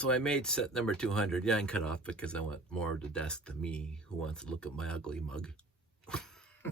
So I made set number 200. Yeah, and cut off because I want more of the desk than me who wants to look at my ugly mug.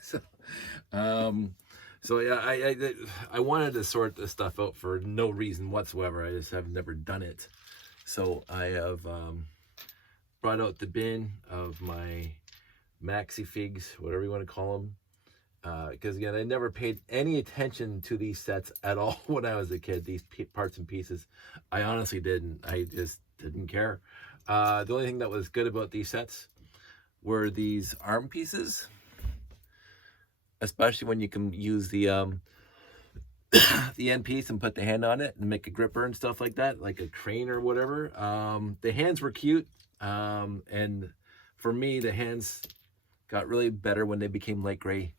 so, um, so yeah, I wanted to sort this stuff out for no reason whatsoever. I just have never done it. So I have brought out the bin of my maxi figs, whatever you want to call them. Because again, I never paid any attention to these sets at all when I was a kid. These parts and pieces, I honestly didn't. I just didn't care. The only thing that was good about these sets were these arm pieces, especially when you can use the the end piece and put the hand on it and make a gripper and stuff like that, like a crane or whatever. The hands were cute, and for me, the hands got really better when they became light gray.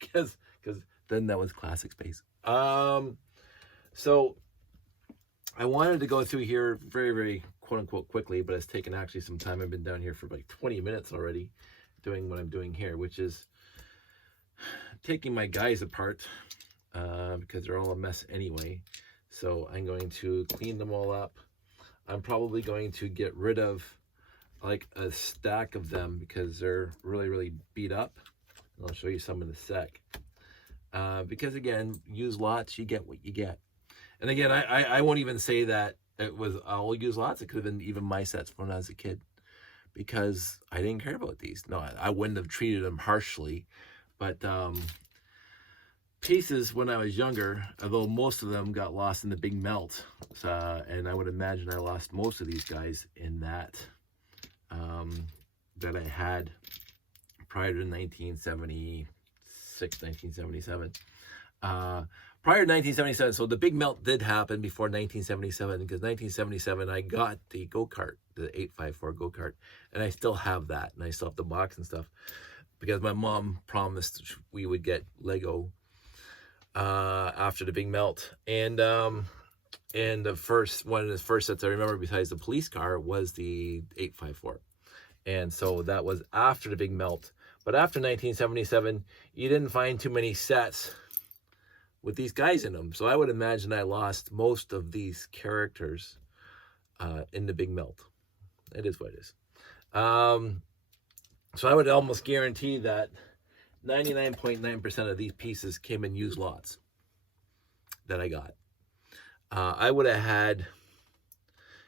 because then that was classic space. So I wanted to go through here very, very quote unquote quickly, but it's taken actually some time. I've been down here for like 20 minutes already doing what I'm doing here, which is taking my guys apart because they're all a mess anyway. So I'm going to clean them all up. I'm probably going to get rid of like a stack of them because they're really, really beat up. I'll show you some in a sec. Because again, use lots, you get what you get. And again, I won't even say that it was all use lots. It could have been even my sets when I was a kid because I didn't care about these. No, I wouldn't have treated them harshly. But pieces when I was younger, although most of them got lost in the big melt. And I would imagine I lost most of these guys in that that I had prior to 1976, 1977. Prior to 1977, so the big melt did happen before 1977, because 1977 I got the go-kart, the 854 go-kart, and I still have that, and I still have the box and stuff, because my mom promised we would get Lego after the big melt. And the first one of the first sets I remember besides the police car was the 854. And so that was after the big melt. But after 1977, you didn't find too many sets with these guys in them. So I would imagine I lost most of these characters in the big melt. It is what it is. So I would almost guarantee that 99.9% of these pieces came in used lots that I got. I would have had,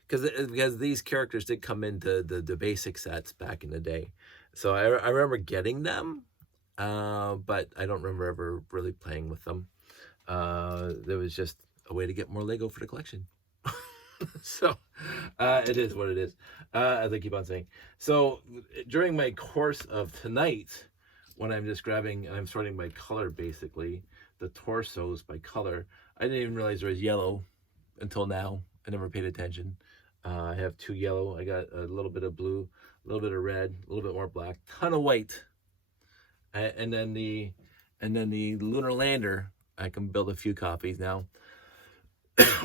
because these characters did come into the basic sets back in the day. So I remember getting them, but I don't remember ever really playing with them. There was just a way to get more Lego for the collection. So it is what it is, as I keep on saying. So during my course of tonight, when I'm just grabbing and I'm sorting by color, basically, the torsos by color, I didn't even realize there was yellow until now. I never paid attention. I have 2 yellow. I got a little bit of blue, a little bit of red, a little bit more black, ton of white, and then the lunar lander. I can build a few copies now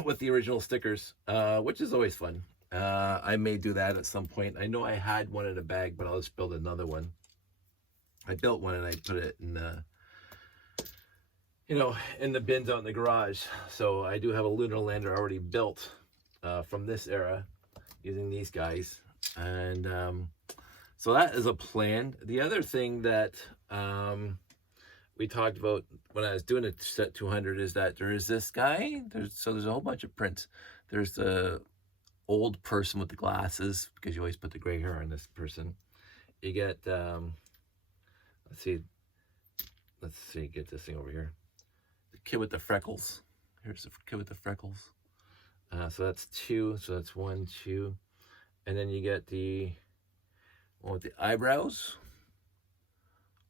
with the original stickers, which is always fun. I may do that at some point. I know I had one in a bag, but I'll just build another one. I built one and I put it in the, in the bins out in the garage. So I do have a lunar lander already built from this era using these guys. And so that is a plan. The other thing that we talked about when I was doing a set 200 is that there is this guy. There's a whole bunch of prints. There's the old person with the glasses, because you always put the gray hair on this person. You get, let's see, get this thing over here. The kid with the freckles. Here's the kid with the freckles. So that's 2. So that's 1, 2. And then you get the one with the eyebrows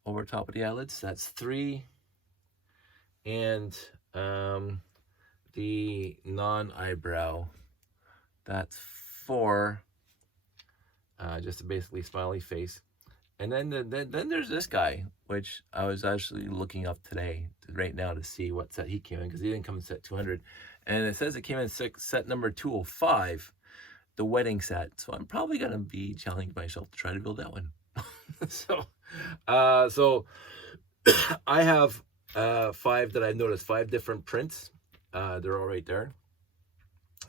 over top of the eyelids. That's 3. And the non-eyebrow, that's 4. Just a basically smiley face. And then there's this guy, which I was actually looking up today, right now, to see what set he came in, because he didn't come in set 200. And it says it came in set number 205, the wedding set. So I'm probably going to be challenging myself to try to build that one. So I have 5 that I've noticed, 5 different prints. They're all right there.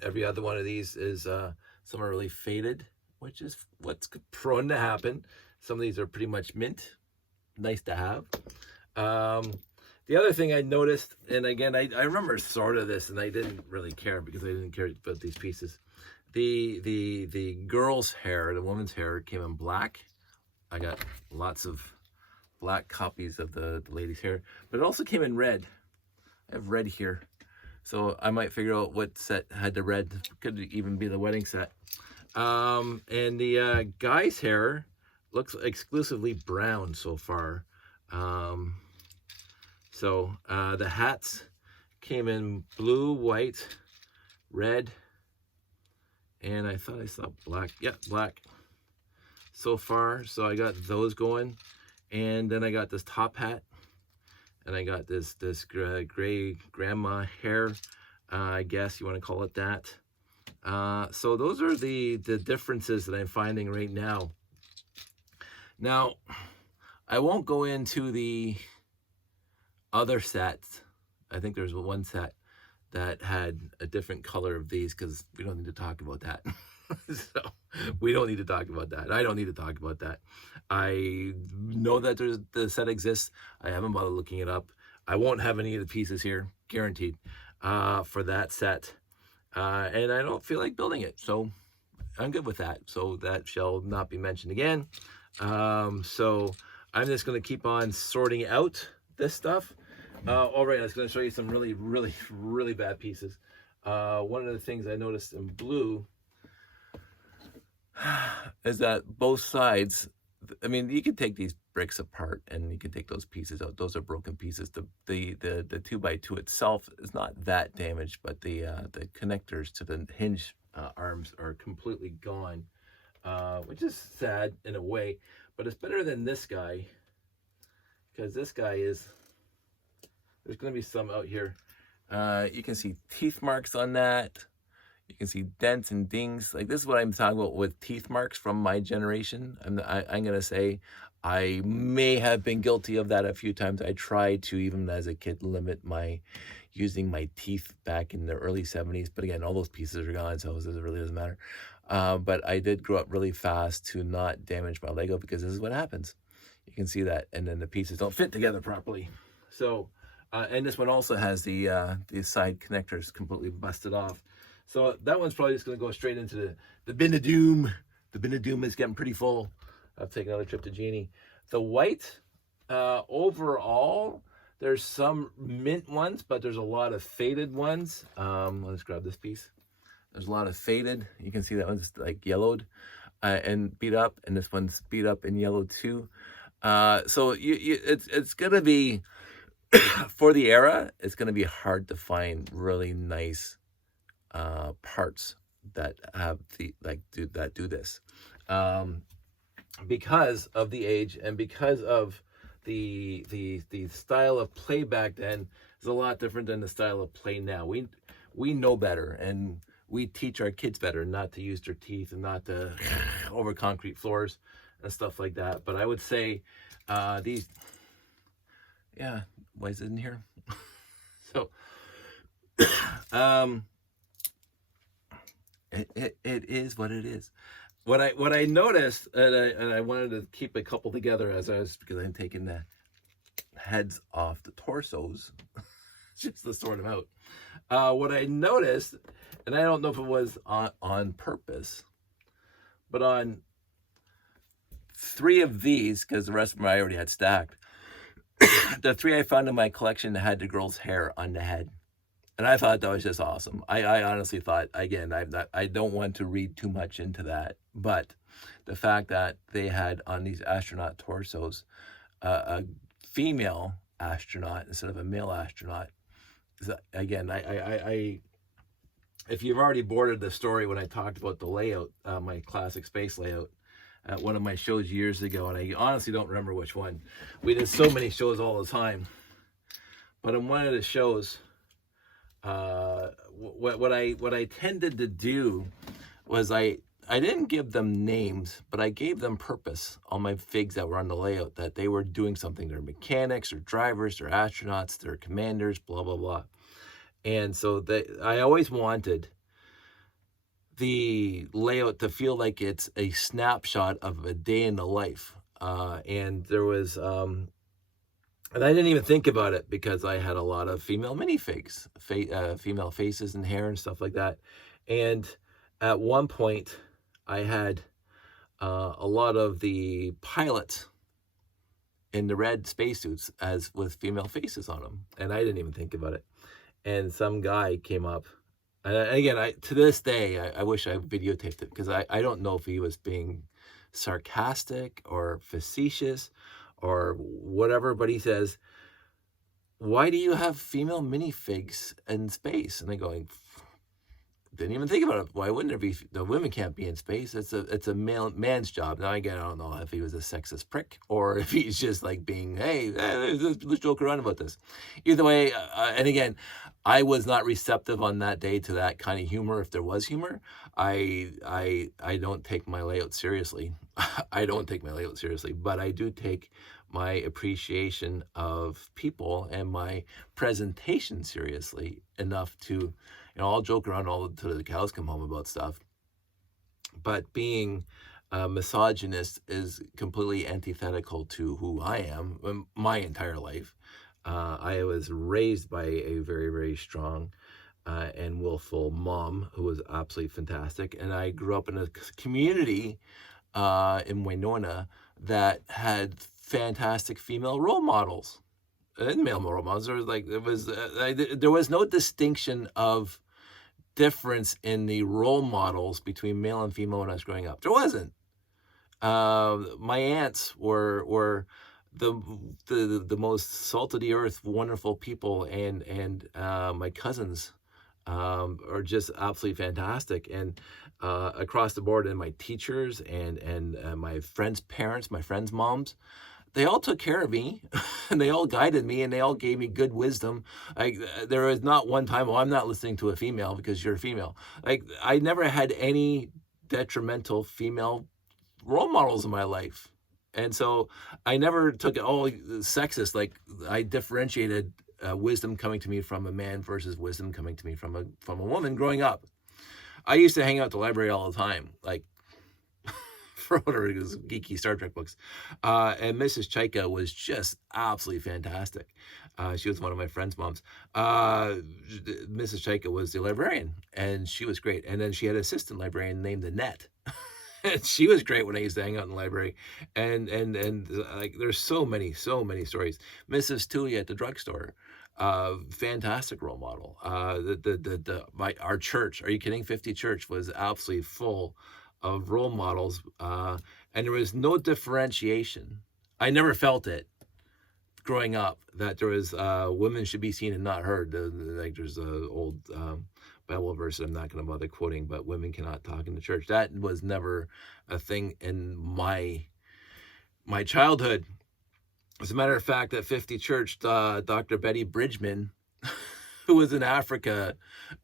Every other one of these is some are really faded, which is what's prone to happen. Some of these are pretty much mint, nice to have. The other thing I noticed, and again, I remember sort of this, and I didn't really care because I didn't care about these pieces. The girl's hair, the woman's hair, came in black. I got lots of black copies of the lady's hair, but it also came in red. I have red here, so I might figure out what set had the red. Could even be the wedding set. And the guy's hair looks exclusively brown so far. So the hats came in blue, white, red, and I thought I saw black. Yeah, black so far. So I got those going, and then I got this top hat, and I got this gray grandma hair, I guess you want to call it that. So those are the differences that I'm finding right now. Now, I won't go into the other sets. I think there's one set that had a different color of these because we don't need to talk about that. So we don't need to talk about that. I don't need to talk about that. I know that the set exists. I haven't bothered looking it up. I won't have any of the pieces here, guaranteed, for that set. And I don't feel like building it, so I'm good with that. So that shall not be mentioned again. So I'm just going to keep on sorting out this stuff. All right, I was going to show you some really bad pieces. One of the things I noticed in blue is that both sides, I mean, you can take these bricks apart and you can take those pieces out. Those are broken pieces. The 2x2 itself is not that damaged, but the connectors to the hinge arms are completely gone, which is sad in a way, but it's better than this guy, because this guy is, there's going to be some out here. You can see teeth marks on that. You can see dents and dings. Like, this is what I'm talking about with teeth marks from my generation. I'm going to say I may have been guilty of that a few times. I tried to, even as a kid, limit my using my teeth back in the early 70s. But again, all those pieces are gone, so it really doesn't matter. But I did grow up really fast to not damage my Lego, because this is what happens. You can see that, and then the pieces don't fit together properly. So, and this one also has the side connectors completely busted off. So that one's probably just going to go straight into the bin of doom. The bin of doom is getting pretty full. I'll take another trip to Jeannie. The white, overall, there's some mint ones, but there's a lot of faded ones. Let's grab this piece. There's a lot of faded. You can see that one's like yellowed and beat up, and this one's beat up and yellowed too. So it's going to be, for the era, it's going to be hard to find really nice parts that have do this, because of the age and because of the style of play back then is a lot different than the style of play now. We know better, and we teach our kids better not to use their teeth and not to over concrete floors and stuff like that. But I would say these, yeah, why is it in here? So it is what it is. What I noticed, and I wanted to keep a couple together because I'm taking the heads off the torsos just to sort them out. What I noticed, and I don't know if it was on purpose, but on 3 of these, because the rest of them I already had stacked, the 3 I found in my collection had the girl's hair on the head. And I thought that was just awesome. I honestly thought, again, I don't want to read too much into that, but the fact that they had on these astronaut torsos a female astronaut instead of a male astronaut, again, I if you've already boarded the story when I talked about the layout, my classic space layout, at one of my shows years ago, and I honestly don't remember which one. We did so many shows all the time, but in one of the shows, what I tended to do was I didn't give them names, but I gave them purpose on my figs that were on the layout, that they were doing something. They're mechanics, or drivers, or astronauts, they're commanders, blah blah blah. And so I always wanted the layout to feel like it's a snapshot of a day in the life. And there was, and I didn't even think about it because I had a lot of female minifigs, female faces and hair and stuff like that. And at one point, I had a lot of the pilots in the red spacesuits as with female faces on them, and I didn't even think about it. And some guy came up, and again, to this day, I wish I videotaped it because I don't know if he was being sarcastic or facetious or whatever, but he says, "Why do you have female minifigs in space?" And I go, didn't even think about it. Why wouldn't there be? The women can't be in space. It's a man's job. Now again, I don't know if he was a sexist prick or if he's just like being, hey, let's joke around about this. Either way, and again, I was not receptive on that day to that kind of humor. If there was humor, I don't take my layout seriously. I don't take my layout seriously, but I do take my appreciation of people and my presentation seriously enough to, I'll joke around all till the cows come home about stuff. But being a misogynist is completely antithetical to who I am my entire life. I was raised by a very, very strong and willful mom who was absolutely fantastic. And I grew up in a community in Winona that had fantastic female role models and male role models. There was no distinction of difference in the role models between male and female when I was growing up. There wasn't. My aunts were the most salt of the earth, wonderful people, and my cousins are just absolutely fantastic. And across the board, and my teachers and my friends' parents, my friends' moms, they all took care of me and they all guided me and they all gave me good wisdom. There was not one time, I'm not listening to a female because you're a female. I never had any detrimental female role models in my life. And so I never took it all sexist. I differentiated wisdom coming to me from a man versus wisdom coming to me from a woman growing up. I used to hang out at the library all the time, for whatever those geeky Star Trek books. And Mrs. Chaika was just absolutely fantastic. She was one of my friend's moms. Mrs. Chaika was the librarian, and she was great. And then she had an assistant librarian named Annette. And she was great when I used to hang out in the library. And there's so many stories. Mrs. Toohey at the drugstore. Fantastic role model. Our church, are you kidding? 50 Church was absolutely full of role models, and there was no differentiation. I never felt it growing up that there was women should be seen and not heard. There's an old Bible verse I'm not going to bother quoting, but women cannot talk in the church. That was never a thing in my childhood. As a matter of fact, at 50 Church, Dr. Betty Bridgman, who was in Africa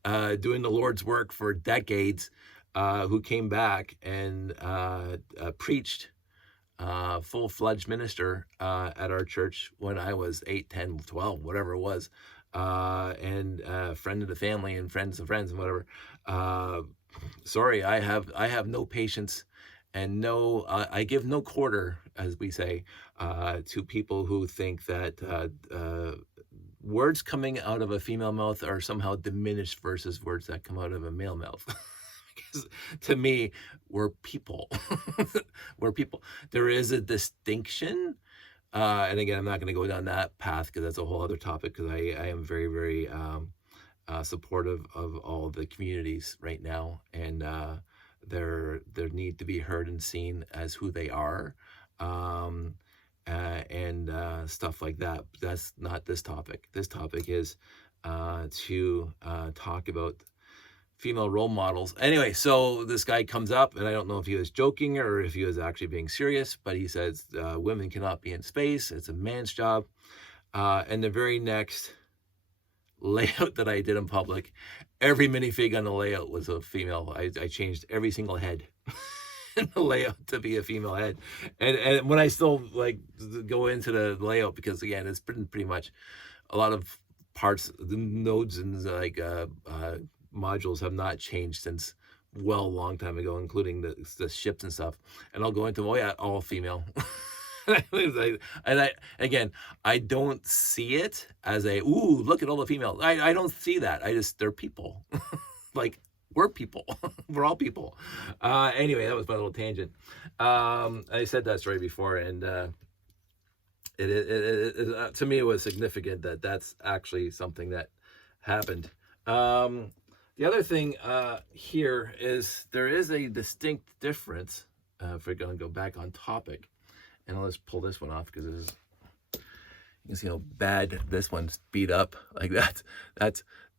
doing the Lord's work for decades, who came back and preached full-fledged minister at our church when I was 8, 10, 12, whatever it was, and friend of the family and friends of friends and whatever. Sorry, I have no patience and I give no quarter, as we say, to people who think that words coming out of a female mouth are somehow diminished versus words that come out of a male mouth. Because to me, we're people. We're people. There is a distinction. And again, I'm not going to go down that path because that's a whole other topic, because I am very, very supportive of all the communities right now. And their need to be heard and seen as who they are, and stuff like that. But that's not this topic. This topic is to talk about female role models. Anyway, so this guy comes up, and I don't know if he was joking or if he was actually being serious, but he says women cannot be in space. It's a man's job. And the very next layout that I did in public, every minifig on the layout was a female. I changed every single head in the layout to be a female head. And when I still go into the layout, because again, it's pretty much a lot of parts, the nodes and modules have not changed since long time ago, including the ships and stuff. And I'll go into them, oh yeah, all female. And again, I don't see it as a, ooh, look at all the females. I don't see that. They're people. Like, we're people. We're all people. Anyway, that was my little tangent. I said that story before, and to me, it was significant that that's actually something that happened. The other thing here is there is a distinct difference, if we're going to go back on topic, and I'll just pull this one off because this is, you can see how bad this one's beat up. Like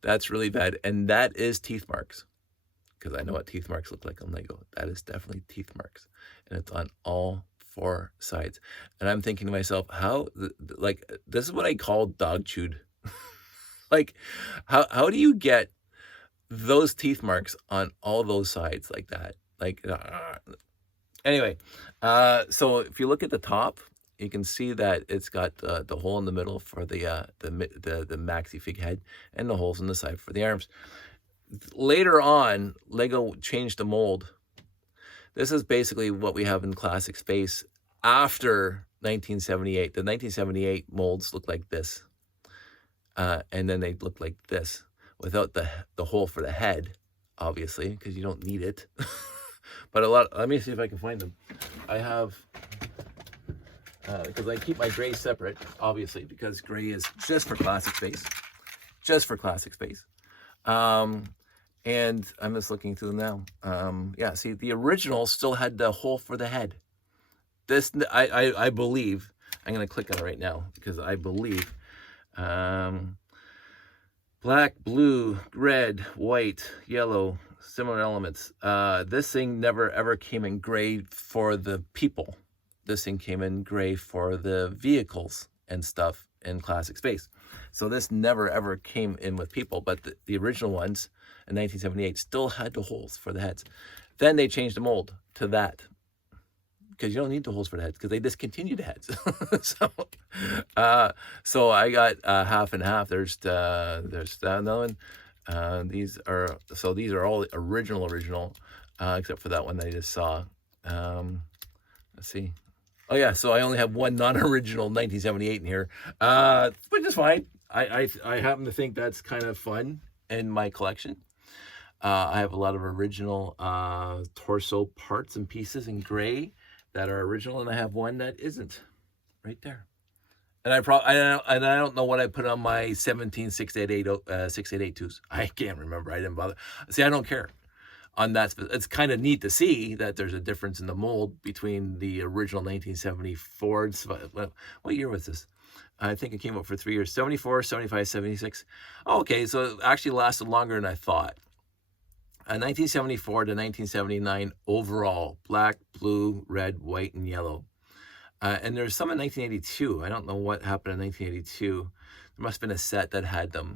that's really bad, and that is teeth marks, because I know what teeth marks look like on Lego. That is definitely teeth marks, and it's on all 4 sides. And I'm thinking to myself, how, like, this is what I call dog chewed. Like, how do you get those teeth marks on all those sides like that? Like, anyway, so if you look at the top, you can see that it's got the hole in the middle for the maxi fig head, and the holes in the side for the arms. Later on, Lego changed the mold. This is basically what we have in Classic Space after 1978. The 1978 molds look like this, and then they look like this without the hole for the head, obviously, because you don't need it. But let me see if I can find them. I have, because I keep my gray separate, obviously, because gray is just for Classic Space. Just for Classic Space. And I'm just looking through them now. Yeah, see, the original still had the hole for the head. This, I believe, I'm going to click on it right now, because I believe, black, blue, red, white, yellow, similar elements. This thing never ever came in gray for the people. This thing came in gray for the vehicles and stuff in Classic Space. So this never ever came in with people, but the original ones in 1978 still had the holes for the heads. Then they changed the mold to that, because you don't need the holes for the heads, because they discontinued the heads. So I got half and half. There's another one. These are all original, except for that one that I just saw. Let's see. Oh yeah, so I only have one non-original 1978 in here, which is fine. I happen to think that's kind of fun in my collection. I have a lot of original torso parts and pieces in gray that are original, and I have one that isn't, right there. And I don't know what I put on my 17 688-2s. I can't remember. I didn't bother. See, I don't care on that. It's kind of neat to see that there's a difference in the mold between the original 1974. What year was this? I think it came out for 3 years. 74, 75, 76. Oh, okay, so it actually lasted longer than I thought. 1974 to 1979 overall, black, blue, red, white, and yellow. And there's some in 1982. I don't know what happened in 1982. There must have been a set that had them.